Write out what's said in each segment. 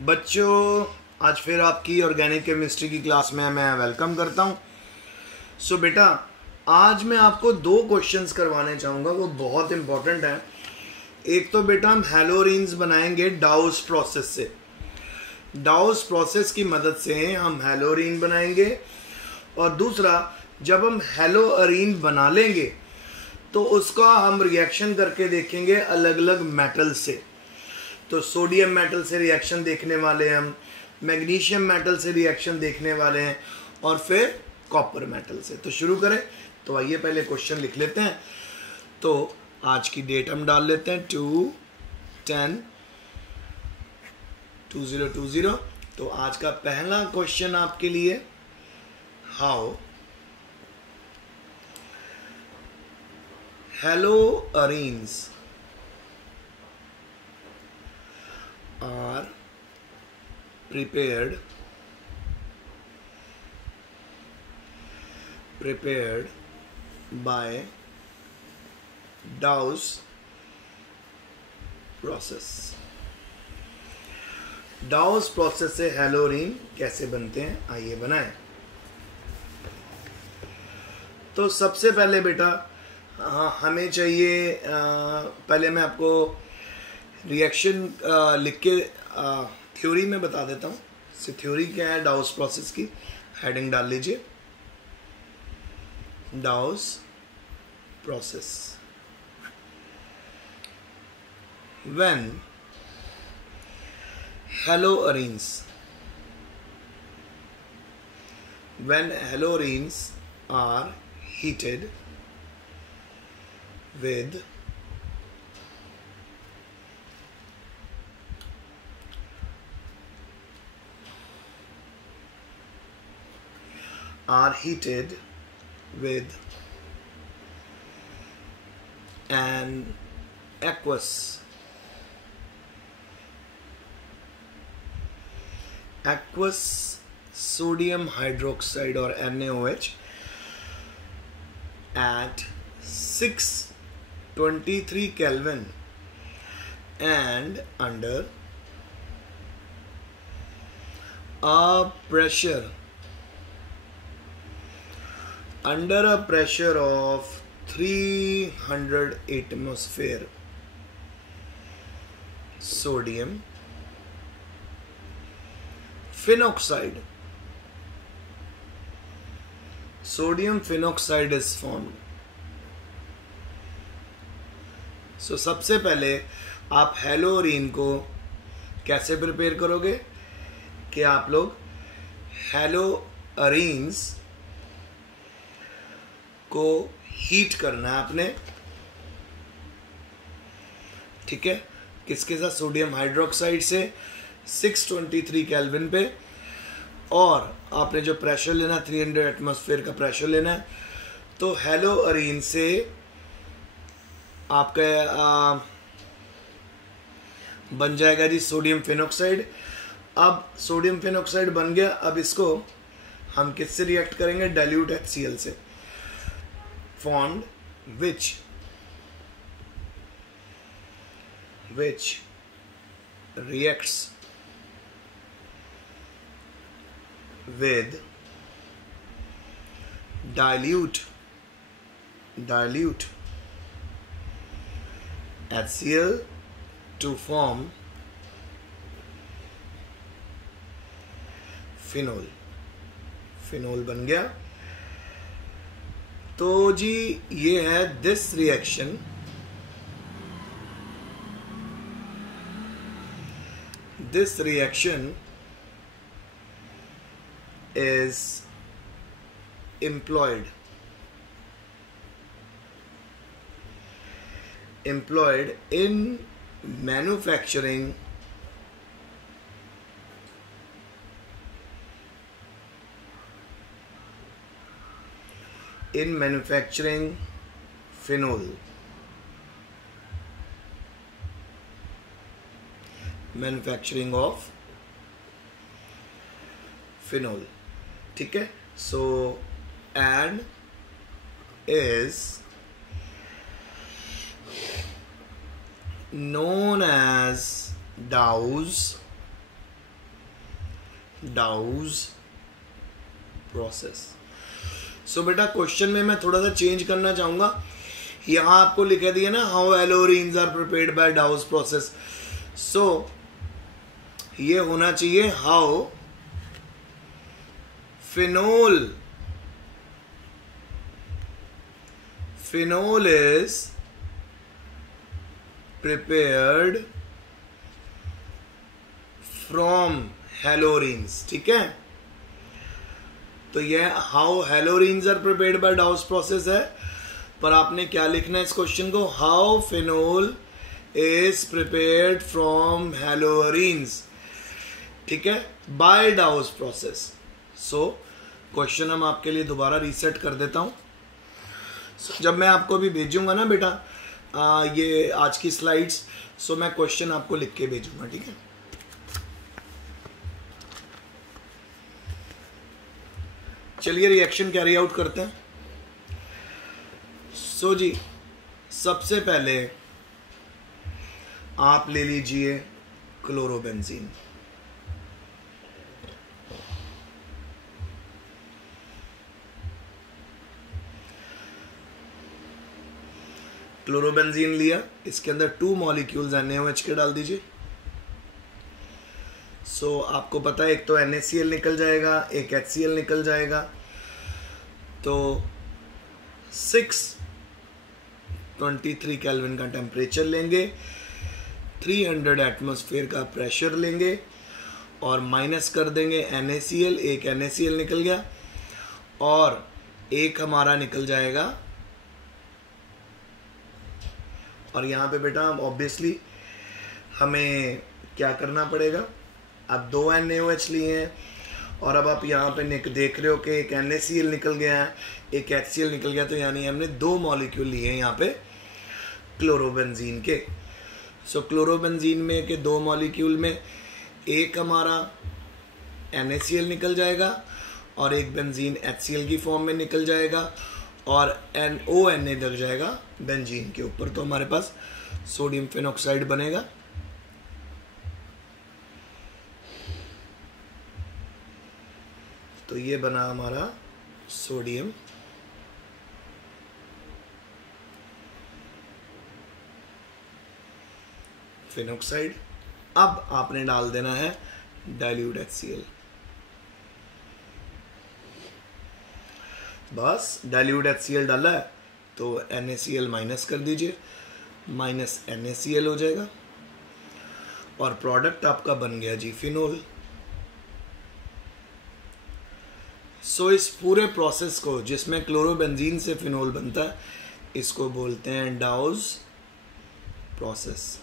बच्चों, आज फिर आपकी ऑर्गेनिक केमिस्ट्री की क्लास में मैं वेलकम करता हूँ। सो बेटा, आज मैं आपको दो क्वेश्चंस करवाने चाहूँगा, वो बहुत इम्पोर्टेंट हैं। एक तो बेटा हम हैलोरीन्स बनाएंगे डाउस प्रोसेस से। डाउस प्रोसेस की मदद से हम हैलोरीन बनाएंगे, और दूसरा जब हम हैलोअरीन बना लेंगे तो उसका हम रिएक्शन करके देखेंगे अलग अलग मेटल से। तो सोडियम मेटल से रिएक्शन देखने वाले हैं हम, मैग्नीशियम मेटल से रिएक्शन देखने वाले हैं, और फिर कॉपर मेटल से। तो शुरू करें। तो आइए पहले क्वेश्चन लिख लेते हैं। तो आज की डेट हम डाल लेते हैं 2/10/2020। तो आज का पहला क्वेश्चन आपके लिए, how haloarenes are prepared by Dawes process। Dawes process से हैलोरीन कैसे बनते हैं, आइए बनाएं। तो सबसे पहले बेटा हमें चाहिए, पहले मैं आपको रिएक्शन लिख के थ्योरी में बता देता हूँ। थ्योरी क्या है डाउस प्रोसेस की, हेडिंग डाल लीजिए, Dawes process. When haloarenes are heated with an aqueous sodium hydroxide or NaOH at 623 Kelvin and under a pressure of 300 atmosphere, sodium phenoxide is formed। सो सबसे पहले आप हैलोअरीन को कैसे प्रिपेयर करोगे कि आप लोग हैलोअरीन्स को हीट करना है आपने, ठीक है। किसके साथ? सोडियम हाइड्रोक्साइड से 623 केल्विन पे, और आपने जो प्रेशर लेना है 300 एटमॉस्फेयर का प्रेशर लेना है। तो हैलोअरीन से आपका बन जाएगा जी सोडियम फिनॉक्साइड। अब सोडियम फिनॉक्साइड बन गया, अब इसको हम किससे रिएक्ट करेंगे? डाइल्यूट HCl से, formed which reacts with dilute HCl to form phenol बन गया। तो जी ये है this reaction is employed in manufacturing phenol, manufacturing of phenol, ठीक है। So and is known as Dawes Dawes process. So बेटा क्वेश्चन में मैं थोड़ा सा चेंज करना चाहूंगा। यहां आपको लिखा दिया ना, how haloarenes are prepared by Dawes process. So ये होना चाहिए how phenol is prepared from haloarenes. ठीक है, तो यह how haloarenes are prepared by Dawes process है, पर आपने क्या लिखना है इस क्वेश्चन को, how phenol is prepared from haloarenes. ठीक है, by Dawes process. So question हम आपके लिए दोबारा रीसेट कर देता हूं। जब मैं आपको भी भेजूंगा ना बेटा ये आज की स्लाइड्स, सो मैं क्वेश्चन आपको लिख के भेजूंगा। ठीक है, चलिए रिएक्शन कैरी आउट करते हैं। सो जी सबसे पहले आप ले लीजिए क्लोरोबेंजीन। क्लोरोबेंजीन लिया, इसके अंदर 2 मॉलिक्यूल्स NaOH के डाल दीजिए। सो आपको पता है एक तो NaCl निकल जाएगा, एक HCl निकल जाएगा। तो 623 केल्विन का टेम्परेचर लेंगे, 300 एटमॉस्फेयर का प्रेशर लेंगे और माइनस कर देंगे NaCl। एक NaCl निकल गया और एक हमारा निकल जाएगा। और यहाँ पे बेटा ऑब्वियसली हमें क्या करना पड़ेगा, आप 2 NaOH लिए हैं और अब आप यहाँ पे देख रहे हो कि एक NaCl निकल गया है, एक HCl निकल गया, तो यानी हमने 2 मॉलिक्यूल लिए हैं यहाँ पे क्लोरोबेंजीन के। सो क्लोरोबेंजीन में के 2 मॉलिक्यूल में एक हमारा NaCl निकल जाएगा और एक बेंजीन HCl की फॉर्म में निकल जाएगा और NONA लग जाएगा बेंजीन के ऊपर, तो हमारे पास सोडियम फेनॉक्साइड बनेगा। तो ये बना हमारा सोडियम फेनॉक्साइड। अब आपने डाल देना है डाइल्यूट HCl। बस डाइल्यूट HCl डाला है तो NaCl माइनस कर दीजिए, माइनस NaCl हो जाएगा और प्रोडक्ट आपका बन गया जी फिनोल। सो इस पूरे प्रोसेस को जिसमें क्लोरोबेंजीन से फिनोल बनता है, इसको बोलते हैं डाउज प्रोसेस।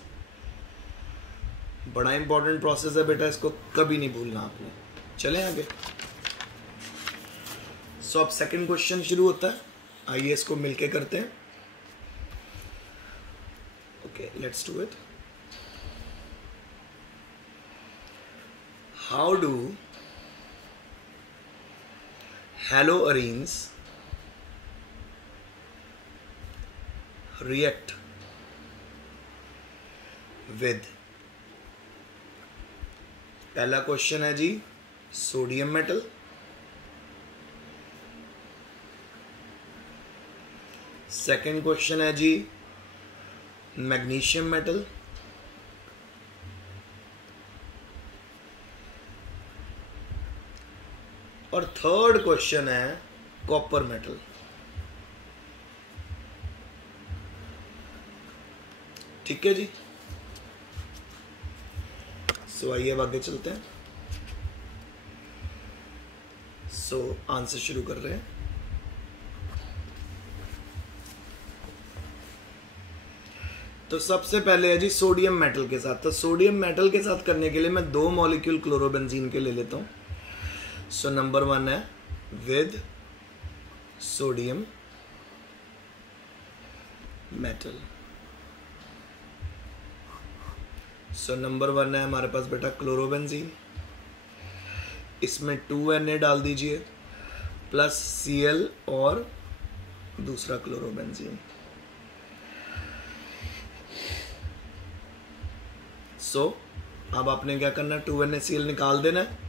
बड़ा इंपॉर्टेंट प्रोसेस है बेटा, इसको कभी नहीं भूलना आपने। चलें आगे। सो अब सेकंड क्वेश्चन शुरू होता है, आइए इसको मिलके करते हैं। Okay, let's do it. How do haloarenes react with, पहला क्वेश्चन है जी सोडियम मेटल, सेकंड क्वेश्चन है जी मैग्नीशियम मेटल, और थर्ड क्वेश्चन है कॉपर मेटल। ठीक है जी, सो आइए अब आगे चलते हैं। सो आंसर शुरू कर रहे हैं। तो सबसे पहले है जी सोडियम मेटल के साथ। तो सोडियम मेटल के साथ करने के लिए मैं 2 मॉलिक्यूल क्लोरोबेंजीन के ले लेता हूं। सो नंबर 1 है with sodium metal. So number 1 है हमारे पास बेटा क्लोरोबेंजीन, इसमें 2Na डाल दीजिए प्लस Cl और दूसरा क्लोरोबेंजीन। सो अब आपने क्या करना है, 2NaCl निकाल देना है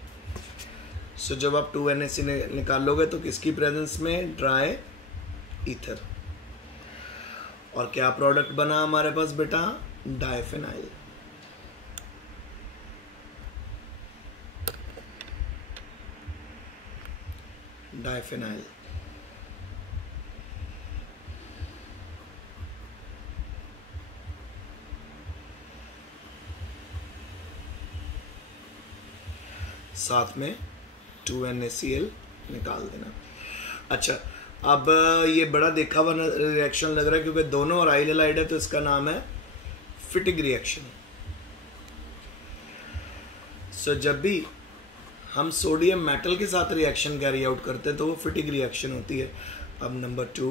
सो जब आप 2NaC निकालोगे तो किसकी प्रेजेंस में? Dry ether. और क्या प्रोडक्ट बना हमारे पास बेटा? डाइफेनाइल। डाइफेनाइल। साथ में 2NaCl निकाल देना। अच्छा, अब ये बड़ा देखा हुआ रिएक्शन लग रहा है क्योंकि दोनों ऑराइल हैलाइड है, तो इसका नाम है फिटिग रिएक्शन। सो जब भी हम सोडियम मेटल के साथ रिएक्शन कैरी आउट करते हैं तो वो फिटिग रिएक्शन होती है। अब नंबर 2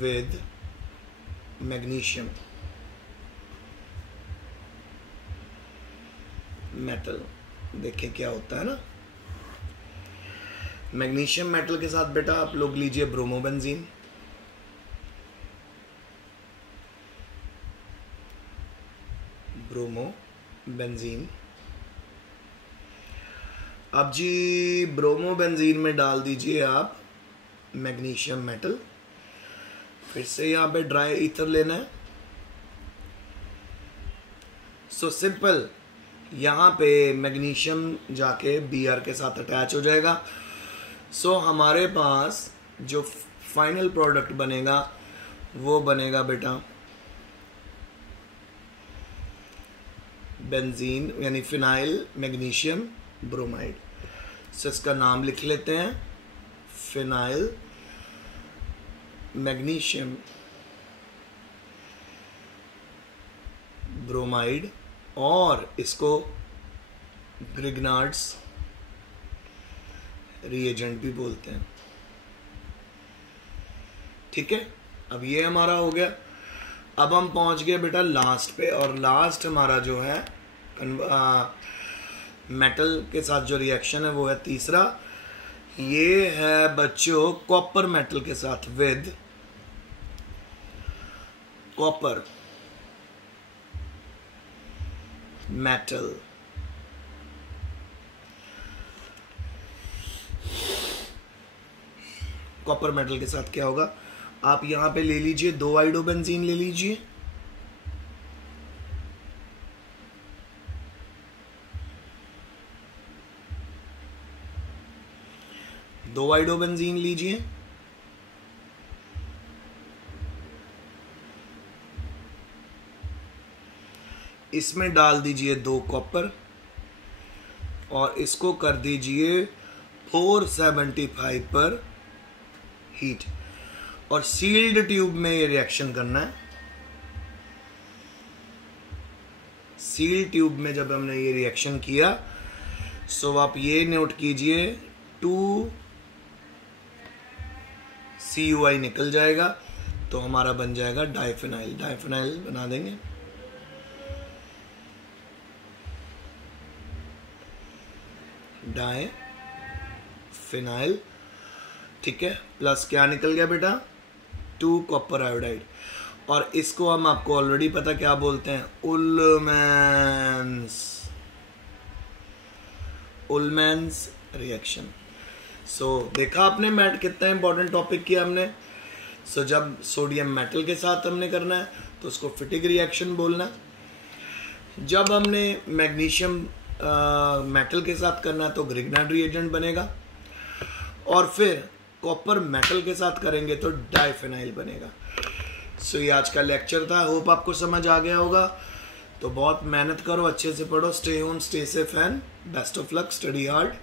विद मैग्नीशियम मेटल, देखें क्या होता है ना। मैग्नीशियम मेटल के साथ बेटा आप लोग लीजिए ब्रोमोबेंजीन। ब्रोमोबेंजीन। अब जी ब्रोमोबेंजीन में डाल दीजिए आप मैग्नीशियम मेटल। फिर से यहां पे ड्राई ईथर लेना है। सो सिंपल, यहाँ पे मैग्नीशियम जाके Br के साथ अटैच हो जाएगा। सो हमारे पास जो फाइनल प्रोडक्ट बनेगा वो बनेगा बेटा बेंजीन, यानी फिनाइल मैग्नीशियम ब्रोमाइड। सो इसका नाम लिख लेते हैं फिनाइल मैग्नीशियम ब्रोमाइड, और इसको ग्रिग्नार्ड्स रिएजेंट भी बोलते हैं। ठीक है, अब ये हमारा हो गया। अब हम पहुंच गए बेटा लास्ट पे, और लास्ट हमारा जो है मेटल के साथ जो रिएक्शन है वो है तीसरा। ये है बच्चों कॉपर मेटल के साथ with copper metal. Copper metal के साथ क्या होगा? आप यहां पे ले लीजिए 2 आइडोबेंजीन ले लीजिए, दो आइडोबेंजीन लीजिए, इसमें डाल दीजिए 2 कॉपर और इसको कर दीजिए 475 पर हीट, और सील्ड ट्यूब में ये रिएक्शन करना है। सील्ड ट्यूब में जब हमने ये रिएक्शन किया, सो आप ये नोट कीजिए 2 CuI निकल जाएगा, तो हमारा बन जाएगा डाइफेनाइल। डाइफेनाइल बना देंगे। डाइफेनाइल, ठीक है। प्लस क्या निकल गया बेटा? 2 कॉपर आयोडाइड, और इसको हम आपको ऑलरेडी पता क्या बोलते हैं? उल्मैन्स रिएक्शन। सो देखा आपने मैट कितना इंपॉर्टेंट टॉपिक किया हमने। सो जब सोडियम मेटल के साथ हमने करना है तो उसको फिटिग रिएक्शन बोलना है। जब हमने मैग्नीशियम मेटल के साथ करना है तो ग्रिग्नार्ड रिएजेंट बनेगा, और फिर कॉपर मेटल के साथ करेंगे तो डाइफेनाइल बनेगा। सो ये आज का लेक्चर था, होप आपको समझ आ गया होगा। तो बहुत मेहनत करो, अच्छे से पढ़ो, stay home, stay safe and best of luck, study hard.